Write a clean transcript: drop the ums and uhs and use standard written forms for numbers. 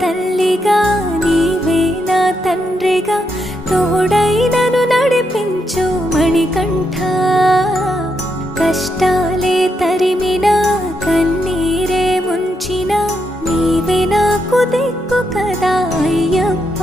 తల్లిగా నీవే నా తండ్రిగా తోడై నన్ను నడిపించు మణికంఠ కష్టాలే తరిమినా కన్నీరే ముంచినా నీవే నాకు దిక్కు కదా అయ్యప్ప